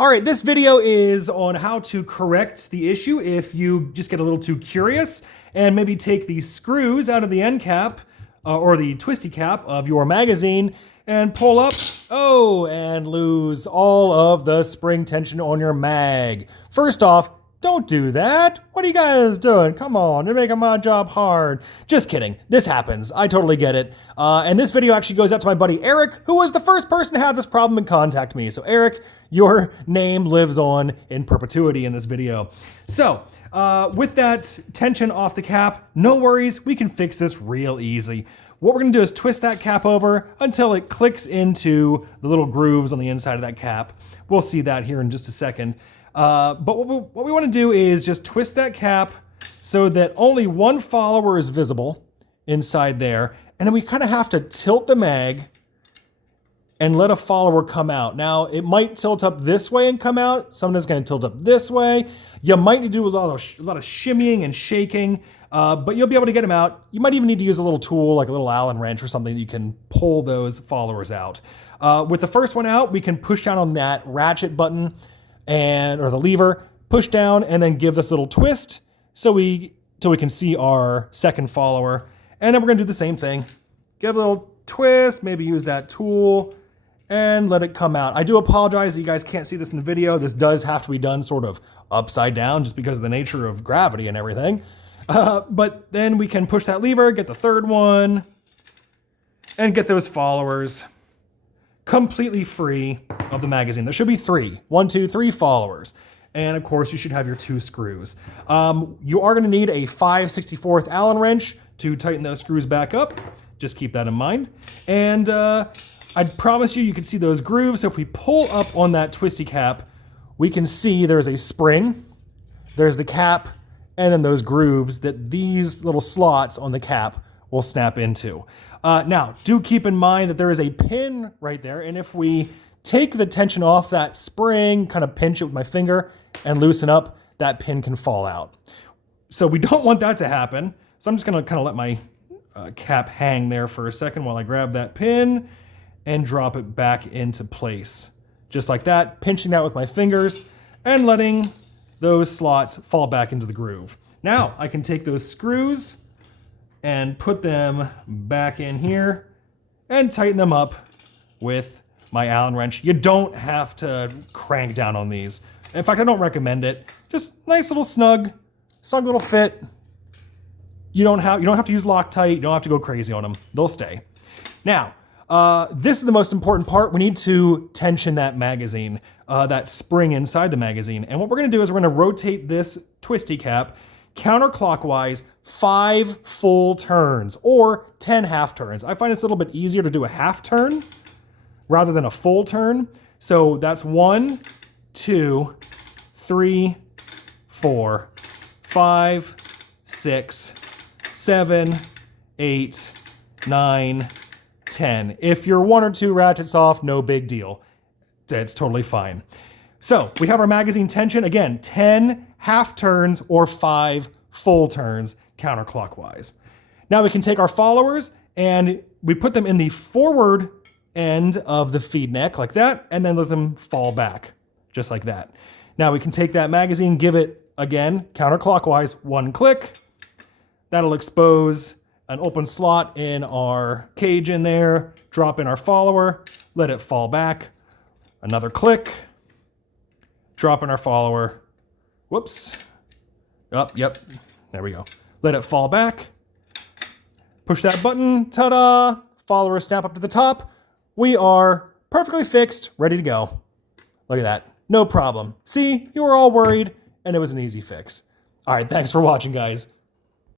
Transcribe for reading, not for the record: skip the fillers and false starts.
All right, this video is on how to correct the issue if you just get a little too curious and maybe take the screws out of the end cap or the twisty cap of your magazine and pull up, and lose all of the spring tension on your mag. First off, don't do that. What are you guys doing? Come on, you're making my job hard. Just kidding. This happens. I totally get it. And this video actually goes out to my buddy Eric, who was the first person to have this problem and contact me. So Eric, your name lives on in perpetuity in this video. So with that tension off the cap, no worries, we can fix this real easy. What we're gonna do is twist that cap over until it clicks into the little grooves on the inside of that cap. We'll see that here in just a second. But what we want to do is just twist that cap so that only one follower is visible inside there. And then we kind of have to tilt the mag and let a follower come out. Now, it might tilt up this way and come out. Sometimes it's going to tilt up this way. You might need to do a lot of shimmying and shaking, but you'll be able to get them out. You might even need to use a little tool, like a little Allen wrench or something, that you can pull those followers out. With the first one out, we can push down on that ratchet button or the lever, push down, and then give this little twist till we can see our second follower. And then we're gonna do the same thing. Give a little twist, maybe use that tool, and let it come out. I do apologize that you guys can't see this in the video. This does have to be done sort of upside down just because of the nature of gravity and everything. But then we can push that lever, get the third one, and get those followers completely free of the magazine. There should be 1, 2, 3 followers. And of course you should have your 2 screws. You are gonna need a 5/64 Allen wrench to tighten those screws back up. Just keep that in mind. And I promise you can see those grooves. So if we pull up on that twisty cap, we can see there's a spring, there's the cap, and then those grooves that these little slots on the cap will snap into. Now, do keep in mind that there is a pin right there, and if we take the tension off that spring, kind of pinch it with my finger, and loosen up, that pin can fall out. So we don't want that to happen. So I'm just gonna kind of let my cap hang there for a second while I grab that pin and drop it back into place. Just like that, pinching that with my fingers and letting those slots fall back into the groove. Now, I can take those screws and put them back in here and tighten them up with my Allen wrench. You don't have to crank down on these. In fact, I don't recommend it. Just nice little snug little fit. You don't have to use Loctite. You don't have to go crazy on them. They'll stay. Now, this is the most important part. We need to tension that magazine, that spring inside the magazine. And what we're gonna do is we're gonna rotate this twisty cap counterclockwise 5 full turns or 10 half turns. I find it's a little bit easier to do a half turn rather than a full turn. So that's 1, 2, 3, 4, 5, 6, 7, 8, 9, 10. If you're 1 or 2 ratchets off, no big deal. It's totally fine. So we have our magazine tension, again, 10 half turns or 5 full turns counterclockwise. Now we can take our followers and we put them in the forward end of the feed neck like that, and then let them fall back, just like that. Now we can take that magazine, give it, again, counterclockwise, 1 click. That'll expose an open slot in our cage in there, drop in our follower, let it fall back. Another click, drop in our follower. Whoops. Yep, there we go. Let it fall back. Push that button, ta-da! Follower snap up to the top. We are perfectly fixed, ready to go. Look at that, no problem. See, you were all worried, and it was an easy fix. All right, thanks for watching, guys.